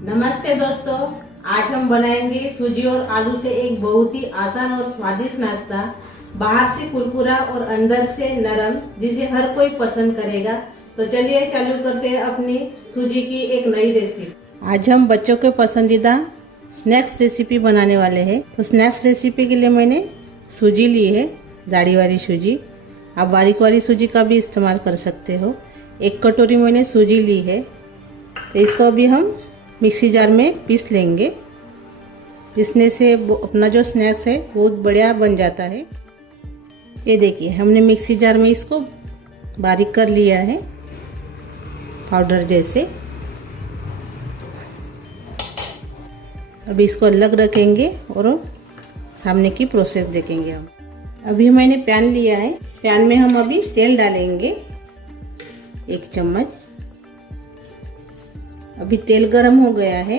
नमस्ते दोस्तों, आज हम बनाएंगे सूजी और आलू से एक बहुत ही आसान और स्वादिष्ट नाश्ता। बाहर से कुरकुरा और अंदर से नरम, जिसे हर कोई पसंद करेगा। तो चलिए चालू करते हैं अपनी सूजी की एक नई रेसिपी। आज हम बच्चों के पसंदीदा स्नैक्स रेसिपी बनाने वाले हैं। तो स्नैक्स रेसिपी के लिए मैंने सूजी ली है, जाड़ी वाली सूजी। आप बारीक वाली सूजी का भी इस्तेमाल कर सकते हो। 1 कटोरी मैंने सूजी ली है। तो इसको अभी हम मिक्सी जार में पीस लेंगे। पीसने से अपना जो स्नैक्स है बहुत बढ़िया बन जाता है। ये देखिए, हमने मिक्सी जार में इसको बारीक कर लिया है, पाउडर जैसे। अभी इसको अलग रखेंगे और सामने की प्रोसेस देखेंगे हम। अभी मैंने पैन लिया है, पैन में हम अभी तेल डालेंगे 1 चम्मच। अभी तेल गरम हो गया है।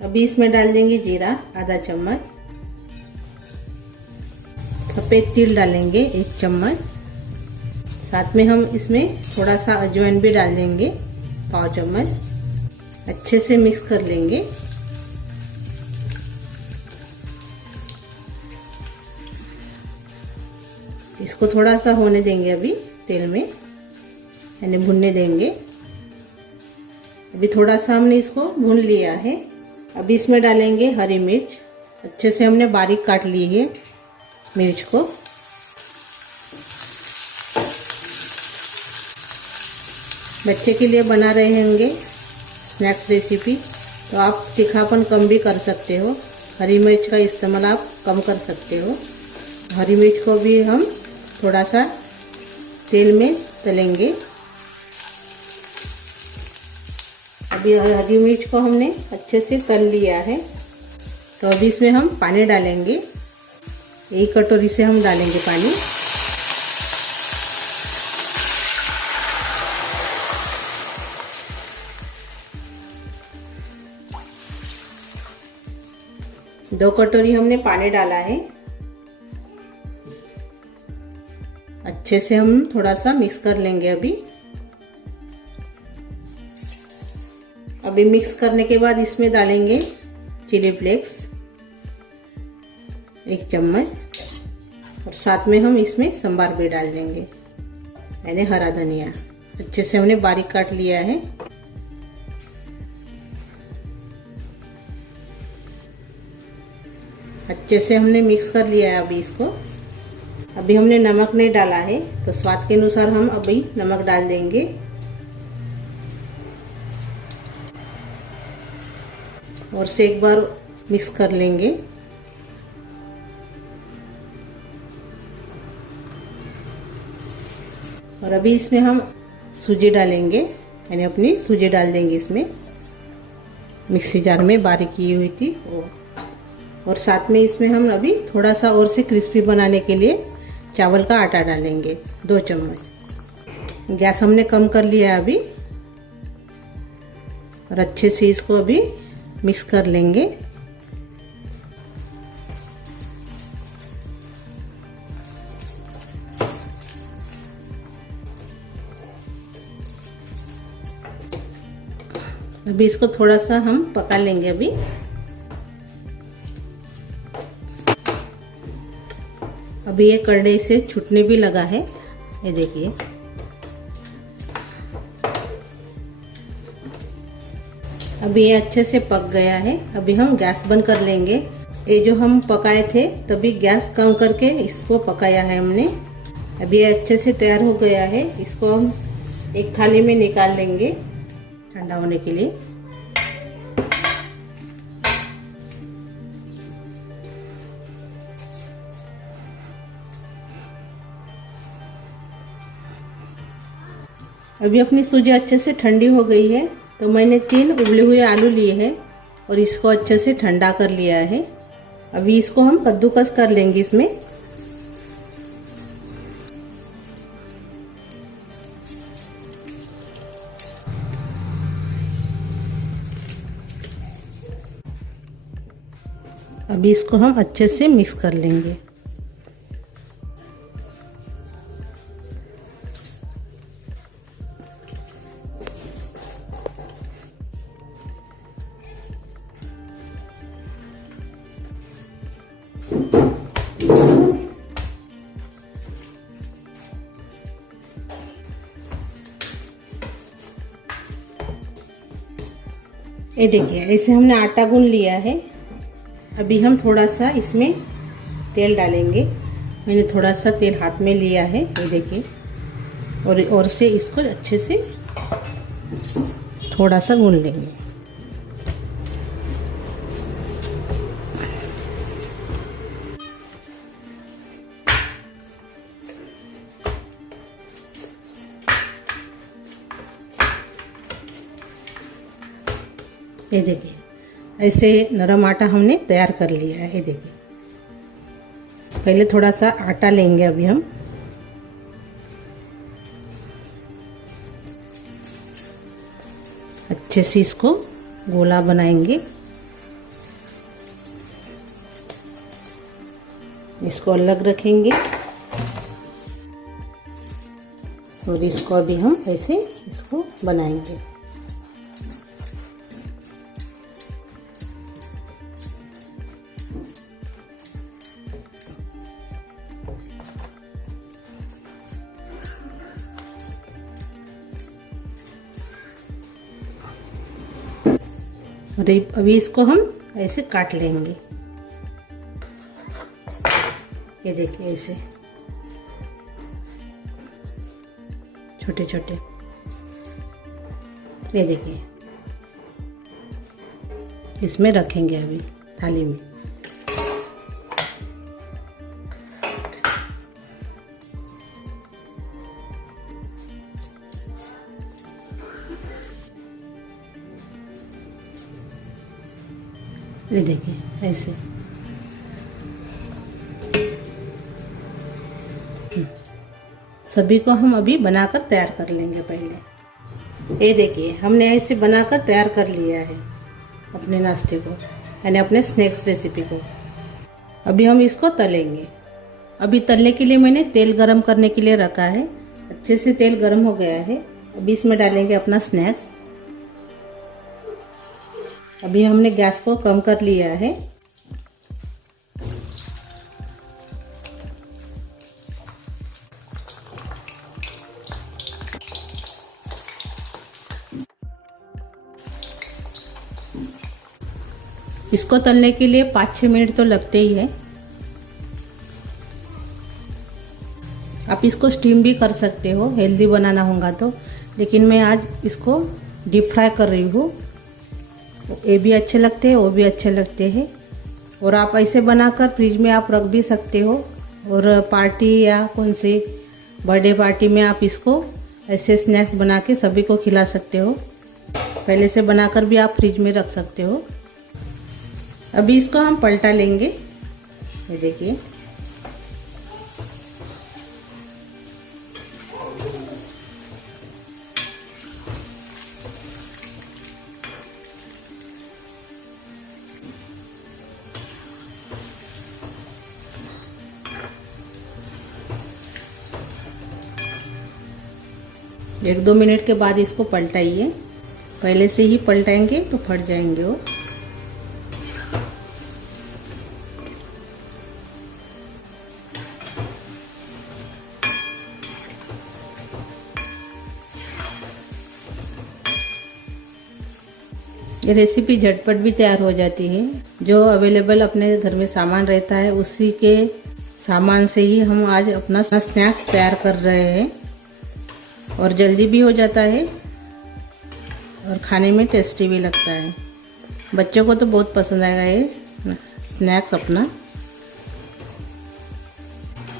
अभी इसमें डाल देंगे जीरा आधा चम्मच, सफेद तिल डालेंगे 1 चम्मच। साथ में हम इसमें थोड़ा सा अजवाइन भी डाल देंगे, पाव चम्मच। अच्छे से मिक्स कर लेंगे। इसको थोड़ा सा होने देंगे अभी तेल में, यानी भुनने देंगे। अभी थोड़ा सा हमने इसको भून लिया है। अभी इसमें डालेंगे हरी मिर्च। अच्छे से हमने बारीक काट ली है मिर्च को। बच्चे के लिए बना रहे होंगे स्नैक्स रेसिपी, तो आप तीखापन कम भी कर सकते हो। हरी मिर्च का इस्तेमाल आप कम कर सकते हो। हरी मिर्च को भी हम थोड़ा सा तेल में तलेंगे। अभी हरी मिर्च को हमने अच्छे से तल लिया है। तो अभी इसमें हम पानी डालेंगे। 1 कटोरी से हम डालेंगे पानी। दो कटोरी हमने पानी डाला है। अच्छे से हम थोड़ा सा मिक्स कर लेंगे। अभी मिक्स करने के बाद इसमें डालेंगे चिली फ्लेक्स 1 चम्मच, और साथ में हम इसमें संबार भी डाल देंगे, यानी हरा धनिया। अच्छे से हमने बारीक काट लिया है। अच्छे से हमने मिक्स कर लिया है अभी इसको। अभी हमने नमक नहीं डाला है, तो स्वाद के अनुसार हम अभी नमक डाल देंगे। और से एक बार मिक्स कर लेंगे। और अभी इसमें हम सूजी डालेंगे, यानी अपनी सूजी डाल देंगे इसमें, मिक्सी जार में बारीक की हुई थी वो। और साथ में इसमें हम अभी थोड़ा सा और से क्रिस्पी बनाने के लिए चावल का आटा डालेंगे 2 चम्मच। गैस हमने कम कर लिया है अभी। और अच्छे से इसको अभी मिक्स कर लेंगे। अभी इसको थोड़ा सा हम पका लेंगे। अभी ये कढ़ाई से छूटने भी लगा है, ये देखिए। अभी ये अच्छे से पक गया है। अभी हम गैस बंद कर लेंगे। ये जो हम पकाए थे तभी गैस कम करके इसको पकाया है हमने। अभी ये अच्छे से तैयार हो गया है। इसको हम एक थाली में निकाल लेंगे ठंडा होने के लिए। अभी अपनी सूजी अच्छे से ठंडी हो गई है, तो मैंने 3 उबले हुए आलू लिए हैं और इसको अच्छे से ठंडा कर लिया है। अभी इसको हम कद्दूकस कर लेंगे इसमें। अभी इसको हम अच्छे से मिक्स कर लेंगे। ये देखिए ऐसे हमने आटा गूंद लिया है। अभी हम थोड़ा सा इसमें तेल डालेंगे। मैंने थोड़ा सा तेल हाथ में लिया है, ये देखिए, और से इसको अच्छे से थोड़ा सा गूंद लेंगे। ये देखिए ऐसे नरम आटा हमने तैयार कर लिया है। ये देखिए पहले थोड़ा सा आटा लेंगे। अभी हम अच्छे से इसको गोला बनाएंगे। इसको अलग रखेंगे और इसको अभी हम ऐसे इसको बनाएंगे। और अभी इसको हम ऐसे काट लेंगे। ये देखिए ऐसे छोटे छोटे, ये देखिए इसमें रखेंगे अभी थाली में। ये देखिए ऐसे सभी को हम अभी बनाकर तैयार कर लेंगे पहले। ये देखिए हमने ऐसे बनाकर तैयार कर लिया है अपने नाश्ते को, यानी अपने स्नैक्स रेसिपी को। अभी हम इसको तलेंगे। अभी तलने के लिए मैंने तेल गरम करने के लिए रखा है। अच्छे से तेल गरम हो गया है। अभी इसमें डालेंगे अपना स्नैक्स। अभी हमने गैस को कम कर लिया है। इसको तलने के लिए 5-6 मिनट तो लगते ही है। आप इसको स्टीम भी कर सकते हो हेल्दी बनाना होगा तो, लेकिन मैं आज इसको डीप फ्राई कर रही हूँ। ये भी अच्छे लगते हैं, वो भी अच्छे लगते हैं। और आप ऐसे बनाकर फ्रिज में आप रख भी सकते हो, और पार्टी या कौन सी बर्थडे पार्टी में आप इसको ऐसे स्नैक्स बना के सभी को खिला सकते हो। पहले से बनाकर भी आप फ्रिज में रख सकते हो। अभी इसको हम पलटा लेंगे। ये देखिए एक 2 मिनट के बाद इसको पलटाइए। पहले से ही पलटाएंगे तो फट जाएंगे वो। ये रेसिपी झटपट भी तैयार हो जाती है। जो अवेलेबल अपने घर में सामान रहता है उसी के सामान से ही हम आज अपना स्नैक्स तैयार कर रहे हैं, और जल्दी भी हो जाता है और खाने में टेस्टी भी लगता है। बच्चों को तो बहुत पसंद आएगा ये स्नैक्स अपना।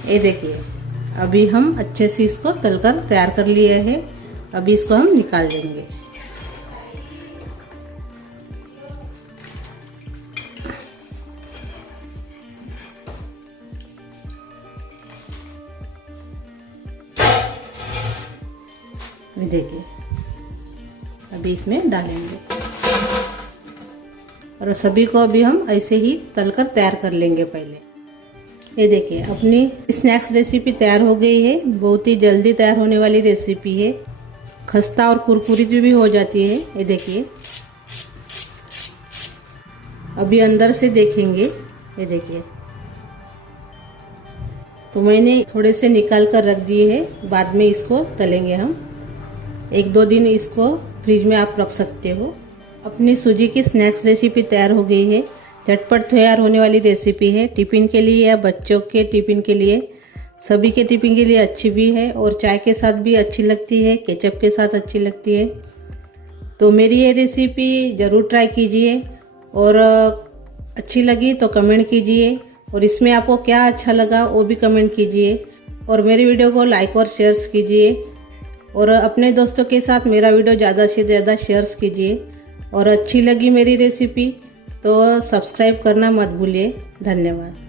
ये देखिए अभी हम अच्छे से इसको तलकर तैयार कर लिए हैं। अभी इसको हम निकाल देंगे। ये देखिए अभी इसमें डालेंगे, और सभी को अभी हम ऐसे ही तलकर तैयार कर लेंगे पहले। ये देखिए अपनी स्नैक्स रेसिपी तैयार हो गई है। बहुत ही जल्दी तैयार होने वाली रेसिपी है, खस्ता और कुरकुरी भी हो जाती है। ये देखिए अभी अंदर से देखेंगे। ये देखिए तो मैंने थोड़े से निकाल कर रख दिए हैं, बाद में इसको तलेंगे हम। 1-2 दिन इसको फ्रिज में आप रख सकते हो। अपनी सूजी की स्नैक्स रेसिपी तैयार हो गई है। झटपट तैयार होने वाली रेसिपी है। टिफ़िन के लिए या बच्चों के टिफ़िन के लिए, सभी के टिफ़िन के लिए अच्छी भी है और चाय के साथ भी अच्छी लगती है, केचप के साथ अच्छी लगती है। तो मेरी ये रेसिपी ज़रूर ट्राई कीजिए और अच्छी लगी तो कमेंट कीजिए और इसमें आपको क्या अच्छा लगा वो भी कमेंट कीजिए और मेरी वीडियो को लाइक और शेयर कीजिए और अपने दोस्तों के साथ मेरा वीडियो ज़्यादा से ज़्यादा शेयर कीजिए। और अच्छी लगी मेरी रेसिपी तो सब्सक्राइब करना मत भूलिए। धन्यवाद।